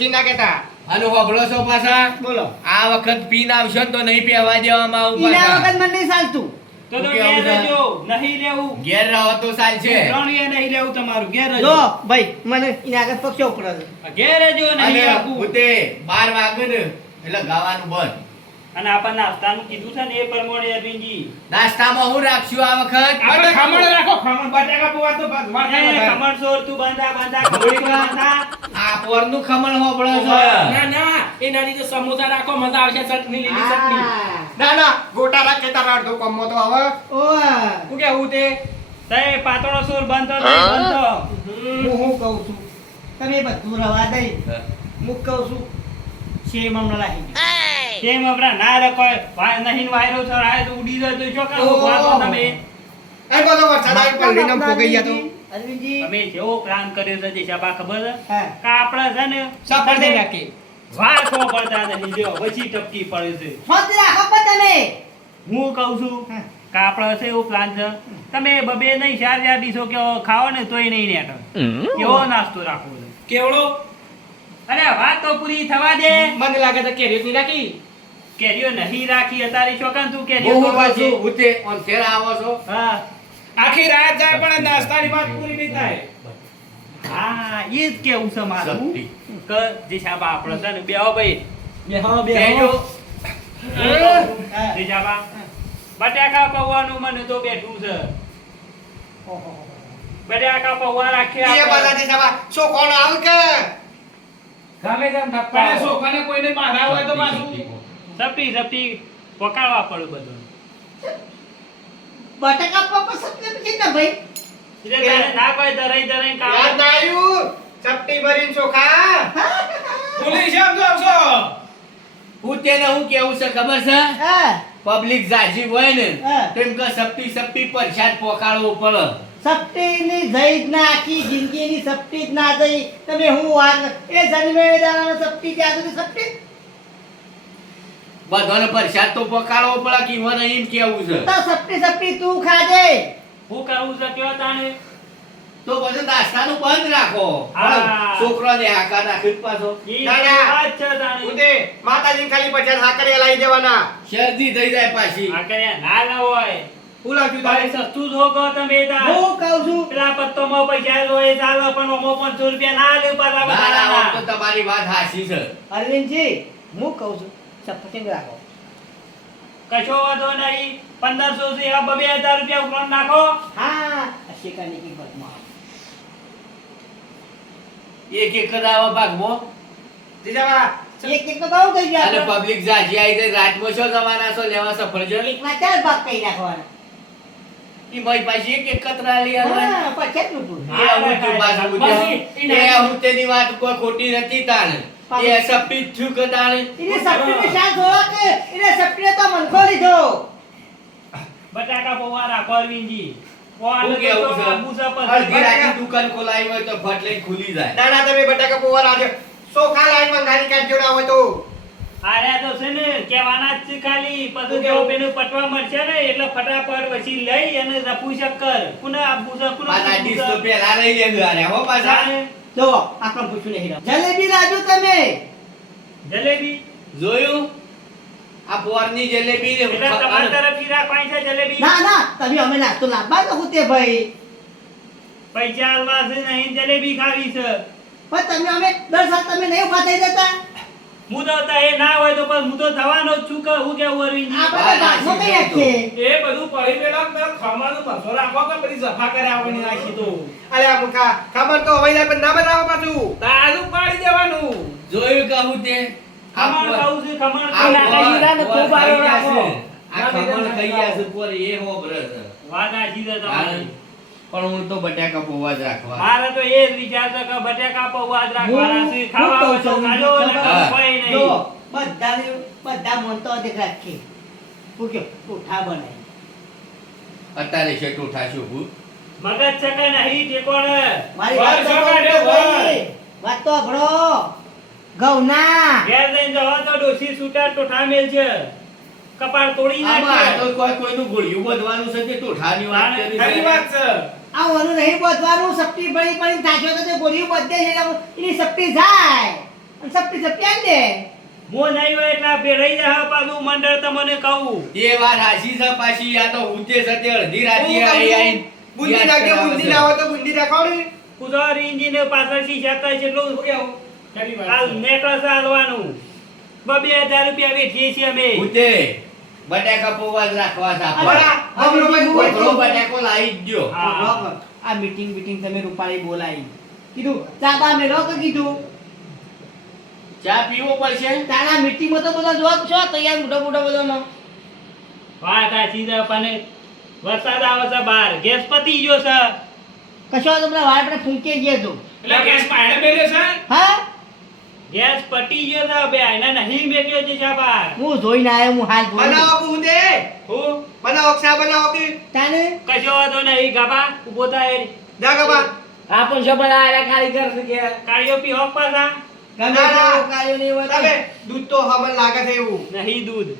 ડોશી ના કેતા અને હોબળો છો પાછા બોલો આ વખત પીન આવશો ને તો નહીં પહેવા દેવામાં આવું ઈના પાછા વખત મને નહીં ચાલતું. તો શું ઘેર કેવું છે? રહેજો નહીં લેવું ઘેર રહો તો સાલ છે ત્રણેય નહીં લેવું તમારું ઘેર જો રહેજો ભાઈ મને ઈના આગળ પક્ષો પડે છે. ઘેર રહેજો નહીં અને આપવું પોતે 12 વાગે ને એટલે ગાવાનું બંધ અને આપણને નાસ્તાનું કીધું છે ને એ પ્રમાણે અરવિંદજી નાસ્તામાં હું રાખશું આ વખત આપણે ખમણ રાખો ખમણ બટાકા પોવા તો વાત એ ખમણ સોર તું બાંધા બાંધા ખમણ બાંધા આ પોરનું ખમણ હોબળો છો ના ના એના લીધે સમોસા રાખો મજા આવશે ચટણી લીલી ચટણી આ. ના ના ગોટા રાખે તારા અડધો કમો તો હવે ઓય. હું કેવું તે તે પાતળો સોર બાંધો નહીં બાંધો હું કહું છું તમે બધું રવા દઈ હું કહું છું શેમ હમણાં લાગી ગયું. કેમ આપણા ના રખો નહીં વાયરો સર આય તો ઉડી જાય તો શું કરો વાતો તમે આ બધો વરસાદ આવી પલડીને ફોગઈ ગયા તો અરવિંદજી અમે જેવો પ્લાન કર્યો છે દિશાબા ખબર છે હા. કે આપણા છે ને સફળ થઈ નાખી વાર સો પડતા નહીં જો વચ્ચી ટપકી પડે છે શાંતિ રાખો પણ તમે. હું કહું છું હા. કે આપણે છે એવો પ્લાન છે તમે બબે નહીં ચાર ચાર ડીશો કે ખાઓ ને તોય નહીં નેટો કેવો નાસ્તો રાખવો છે કેવડો અરે વાત તો પૂરી થવા દે મને લાગે છે કેરીઓ ની નાખી કેરીઓ નહીં રાખી અત્યારે ચોકન તું કેરીઓ હું તોડવા છે પાછું ઉતે ઓન ફેર આવો છો હા આખી રાત જાય પણ નાસ્તાની વાત પૂરી નહીં થાય હા એ જ કેવું છે મારું સત્તી. કે દિશાબા આપણે છે ને બેહો ભાઈ બેહો બેજો હા. દિશાબા બટાકા પૌવાનું મને તો બેઠું છે ઓહો. બટાકા પૌવા રાખીએ એ આપણે. બધા દેખાવા સો કોણ આવ કે ગમે તેમ પણ છોકરાને કોઈને મારા હોય તો પાછું સપટી સપટી પકાડવા પડે બધું બટાકા પપ્પા સત્ય છે ને ભાઈ. એટલે તારે ના કોઈ દરાઈ દરાઈ યાદ કામ ના આવ્યું ચપટી ભરીને ચોખા પોલીસ આમ તો આવશો ઉતે ને હું કેવું છે ખબર છે હા. પબ્લિક જાજી હોય ને હા. તેમ કે સપટી સપટી પરસાદ પોકાળવો પડે સપ્તીની જઈ જ ના આખી જિંદગીની સપ્તી જ ના જઈ તમે હું વાત એ જન્મે દાડાનો સપ્તી ત્યાં સુધી સપ્તી બધાને પરસાદ તો પોકાળવો પડે કે ઈવન એમ કેવું છે તો સપ્તી સપ્તી તું ખાજે. હું કરવું છે કયો તાણે તો પછી નાસ્તાનું બંધ રાખો હા. છોકરાને હાકા નાખી પાછો ઈ ના, ના. વાત છે તાણે ઉદે માતાજી ખાલી 50 હાકરે લાવી દેવાના શરદી થઈ જાય પાછી આ કર્યા ના ના હોય હું લાગ્યું ભાઈ તારે સસ્તું જો કહો તમે તાર હું કહું છું પેલા પત્તોમાં પૈસા જોઈએ ચાલો પણ ઓમો 500 રૂપિયા ના લે પાછા ના ના આમ તો બધાના. તમારી વાત હાચી છે અરવિંદજી હું કહું છું સપ્તી રાખો. કશો વાંધો નહીં 1500 થી આ 2000 રૂપિયા ઉપર નાખો હા શેકાની કિંમતમાં એક એક જ આવા ભાગમાં જીજાબા એક એક તો બહુ થઈ ગયા અને આપણે. પબ્લિક જાજી આવી જાય રાતમાં શું જવાના છો લેવા સફરજન એકના 4 ભાગ કરી નાખવાના. ઈ ભાઈ પાછી એક એક કતરા લઈ આવવાની હા, પછી એટલું પૂરું. એ આવું થયું પાછું બધું. એ આવું તેની વાત કોઈ ખોટી નથી તાણે એ સપટી જ થયું કે તાણે એને સપ્તીને શાક જોવા કે એને સપ્તીને તો મનખો લીધો. બટાકા પૌવા રાખો અરવિંદજી હું કેવું છે? આબુ છે પછી. અડધી રાતે દુકાન ખોલાવી હોય તો ફટ લઈને ખુલી જાય ના ના તમે બટાકા પોવા રાજો ચોખા લાવી મંગાની કાઢ જોડા હોય તો આર્યા તો છે ને કહેવાના જ છે ખાલી પછી જો પેલું પટવા મળશે ને એટલે ફટાફટ પછી લઈ અને રફુ શક્કર પુનઃ આબુ છે પુનઃ પાછા ડીશ તો પેલા લઈ લેજો આરે હો પાછા જો આપણે પૂછ્યું નહીં રહ્યું. જલેબી લાજો તમે. જલેબી જોયું આ પોરની જલેબી ને એટલે તમારી તરફથી રાખવાની છે જલેબી ના ના તમે અમે નાસ્તો લાવવા તો હું તે ભાઈ પૈસા આલવા છે નહીં જલેબી ખાવી છે પણ તમે અમે દર સાલ તમે નહીં ઉભા થઈ જતા. હું તો હતા એ ના હોય તો પણ હું તો થવાનો જ છું કે હું કેવું અરવિંદજી આપણે તો ભાગમાં કઈ રાખીએ. એ બધું પડી પેલા પેલા ખમણનું પસો રાખો કે બધી સફા કરે આવવાની નાખી તો અલ્યા મુકા ખબર તો હવે પણ ના બનાવો પાછું તારું પાડી દેવાનું જોયું કહું તે ખમણ ખાવું છે ખમણ આ ખાવું છે. ખૂબ આરો રાખો. આ ખમણ ખાઈ ગયા છે પર એ હો બ્રસ વાત આછી છે તમારી. પણ હું તો બટાકા પોવા જ રાખવા મારે તો એ જ વિચાર છે કે બટાકા પૌવા જ રાખવાના છે હું ખાવા કહું હોય તો છું, ખાજો ને હા. કોઈ જો નહીં બધા મોનતો દેખ રાખી હું કયો ઉઠા બનાવી અત્યારે છે ટોઠા છું મગજ છે કે નહીં ઠેકોણ મારી વાર વાત તો સગાડે સાંભળો વાર. ભાઈ. વાત તો સાંભળો. ઘઉંના ઘેર જઈને જવા તો ડોશી છૂટા ટોઠા મેલ છે કપાળ તોડી આમાં આ નાખે તો કોઈનું ગોળિયું બધવાનું છે તે ટોઠાની વાત કરી ખરી છે. વાત છે આ ઓનું નહીં બોધવાનું સપટી પડી પડી થાક્યો તો તે ગોળીઓ બધે છે એની સપટી જાય અને સપટી સપટી આલી દે. હું નહીં હોય એટલે આ ભેળાઈ જાય પાછું મંડળ તમને કહું. એ વાત હાચી છે પાછી. આ તો હુતે સતે અડધી રાતે હું આઈ આઈ બુંદી નાખજો, બુંદી ના હોય તો બુંદી નાખો ને. કુદર ઇન્જિન પાછળ શીશા થાય છે એટલું ખરી વાત હાલ છે. મેટર ચાલવાનું. 2000 રૂપિયા વેચીએ છીએ અમે. હુતે બટાકા પૌવા જ રાખવા છે આપણે. બરા, બબરોભાઈ હું બકરો બોલું. બટાકો લાવી જ ગયો. હા. આ મીટિંગ બીટિંગ તમે રૂપાળી બોલાવી કીધું ચા બા મેલો કે કીધું ચા પીવો પડશે. તારા મીટિંગમાં તો બધા જોવા છો તૈયાર મોટો મોટો બધાનો વાત સાચી છે પણ વરસાદ આવે છે બહાર ગેસ પતી ગયો છે. કશો તમને વાળ પર ફૂંકે ગયા તો એટલે ગેસ પાડે બેઠો છે. હા ગેસ પતી ગયો છે બે એને નહીં મેક્યો છે શા બહાર. હું જોઈને આવ્યો હું હાલ જોઈને. બનાવો હું દે. હું બનાવો ચા બનાવો કે. તાને કશો વાંધો નહીં ગાબા ઉભો થાય. જા ગબા. આ પણ શું બનાવ્યા કારીગર છે કે કાળીઓ પી હોક પાછા ગમે ના, ના. તેવો કાર્યો નહીં હોય તમે તો. દૂધ તો હમણાં લાગે છે એવું. નહીં દૂધ.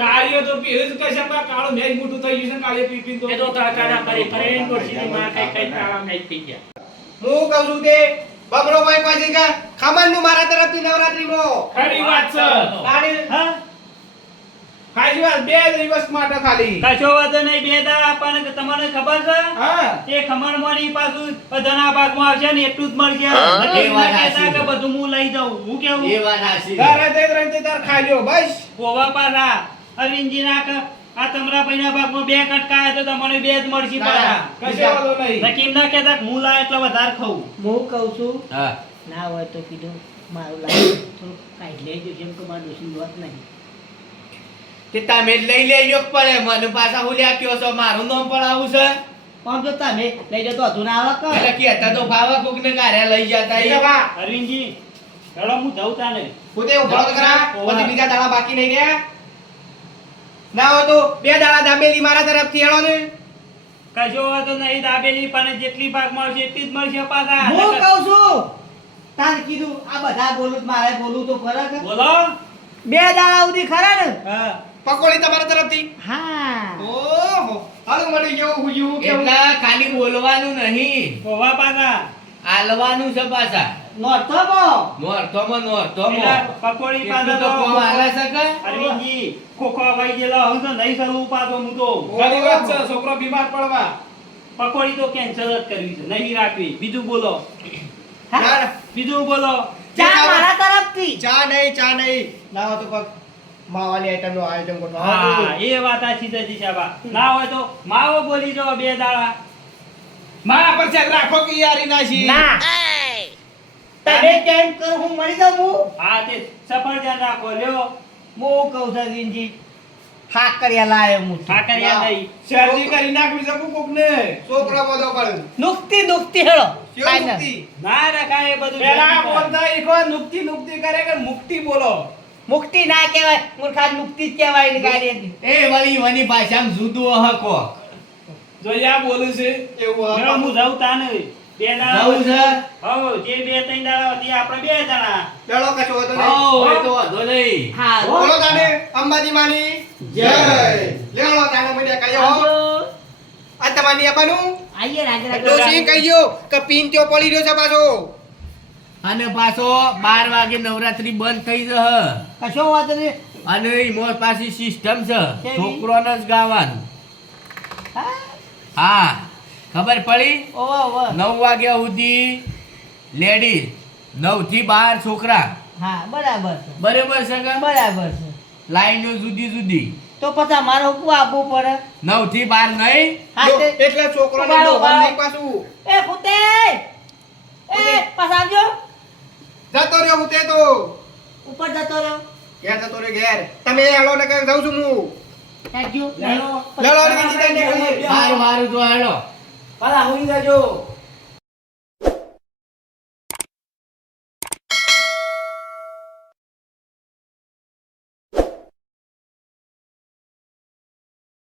કાળીઓ તો પીવે જ કશે પણ કાળો મેજ મોટું થઈ ગયું છે ને કાળીઓ પી પી તો. એ તો તડકાના કરી ફરેન ડોશીની માં કઈ કઈ તાળા નહીં થઈ ગયા. હું કહું છું તે બબરોભાઈ કોઈ જગ્યા ખમણનું મારા તરફથી નવરાત્રીમાં. ખરી વાત છે. તાળી. હા ખાલી વાત 2 દિવસ માટે ખાલી. કશો વાંધો નહીં બે દાડા આપણને તમને ખબર છે હા. તે ખમણમાંની પાછું બધાના ભાગમાં આવશે ને એટલું જ મળશે. એ વાત કહેતા સાચી. કે બધું હું લઈ જાઉં. હું કેવું એ વાત હાચી. તારે તે ત્રણ તે તાર ખાઈ લ્યો બસ. ગોવા પાછા અરવિંદજી ના આ તમરા ભાઈના ભાગમાં 2 કટકા તો તમને 2 જ મળશે પાછા. કશે વાંધો નહીં. નકીમ ના કહેતા કે હું લાય એટલે વધારે ખાઉં. હું કહું છું હા. ના હોય તો કીધું મારું લાગે થોડું કાઢી લેજો જેમ કે મારું ડોશીનું વાત નહીં તે તમે જ લઈ લેજો કે પડે. મને પાછા હુલ્યા કયો છો મારું નામ પણ આવું છે. પણ જો તમે લઈ જતો હજુ ના આવે એટલે કે કહેતા તો ભાવા કોકને કારે લઈ જતા ઈ એ. ગબા. અરવિંદજી હેડો હું જઉં તાને. હું તે ઉભો તો ખરા. ઓવા. પછી બીજા દાડા બાકી નહીં રહ્યા. ના હોય તો 2 દાડા દાબેલી મારા તરફથી હેળો ને. કશો વાંધો નહીં દાબેલી પણ જેટલી ભાગમાં આવશે એટલી જ મળશે પાછા. હું કહું છું તાર કીધું આ બધા બોલું તો મારે બોલવું તો ફરક બોલો 2 દાડા સુધી ખરા ને હા પકોડી તમારા તરફથી. હા ઓહો હાલો મને કેવું હુજ્યું કેવું. એટલે ખાલી બોલવાનું નહીં, ગોવા પાછા આલવાનું છે પાછા. નોરથોમાં નોરથોમાં પેલા નોરથોમાં. પકોડી એટલું પાછા તો તો કોમ આલે છે કે? અરવિંદજી ખોખો વાઈ ગયેલા હું તો નહીં સરું પાછો હું તો ખરી વાત છે. છોકરો બીમાર પડવા. પકોડી તો કેન્સલ જ કરવી છે નહીં રાખવી. બીજું બોલો ના, બીજું બોલો. ચા મારા તરફથી ચા નહીં. ના હોય તો કોક માવાની આઈટમ નું આયોજન કરો. હા એ વાત સાચી છે જીશાબા. ના હોય તો માવો બોલી દો 2 દાડા. મારા પર છે રાખો કે યારી નાશી. ના તમે કેમ કર હું મરી જાઉં હું હા તે સફરજન રાખો લ્યો. હું કહું છું જીનજી હા કર્યા લાયો હું કાકરિયા નહીં. શરદી કરી નાખવી શકું કોકને. છોકરો બધો પડે. નુકતી હેળો કેવું કાંઈ ના. મુક્તિ? ના રખાય એ બધું પેલા જલ્દી કર. બોલતા ઈકો નુકતી કરે કે મુક્તિ બોલો. મુક્તિ ના કહેવાય મૂર્ખા મુક્તિ જ કહેવાય ની ગાડી હતી એ વળી વાની ભાષામાં જુદું હકો. જોઈએ આ બોલે છે. એવું હા. લ્યો, હું જાઉં તાને. 2 દાડા જવું છે? હો જે 2-3 દાડા હતી આપણે 2 જણા. ચલો કશો વાંધો નહીં. હઉ, એ તો વાંધો નહીં. હા બોલો તાને અંબાજી માની જય. લેવડો તાને મને કહ્યો. આ તમારી આપવાનું આઈએ રાજા ડોશી કહીજો કે પીન ત્યો પડી રહ્યો છે પાછો. અને પાછો 12 વાગે નવરાત્રી બંધ થઈ જશે. કશો વાત નહીં અને ઈમોર પાછી સિસ્ટમ છે કેવી? છોકરોને જ ગાવાનું. હા હા ખબર પડી. ઓવો ઓવો 9 વાગ્યા સુધી લેડીઝ, 9 થી 12 છોકરા. હા બરાબર છે બરાબર છે કે? બરાબર છે લાઈનો જુદી જુદી. તો પછી અમારે હું આપવું પડે 9 થી 12 નહીં. હા જો, તે એટલે છોકરોને ઉભારો, દોહન ઉભારો. નહીં પાછું. એ ફૂટે એ પાછા આવજો જતો રહ્યો હું તે તો. ઉપર જતો રહ્યો ઘેર જતો રહ્યો ઘેર. તમે હેળો ને કઈ જાઉં છું હું. થેન્ક યુ લેવડો ને કીધી તને નીકળી. હારું હારું તો હેડો. પાછા હોઈ જજો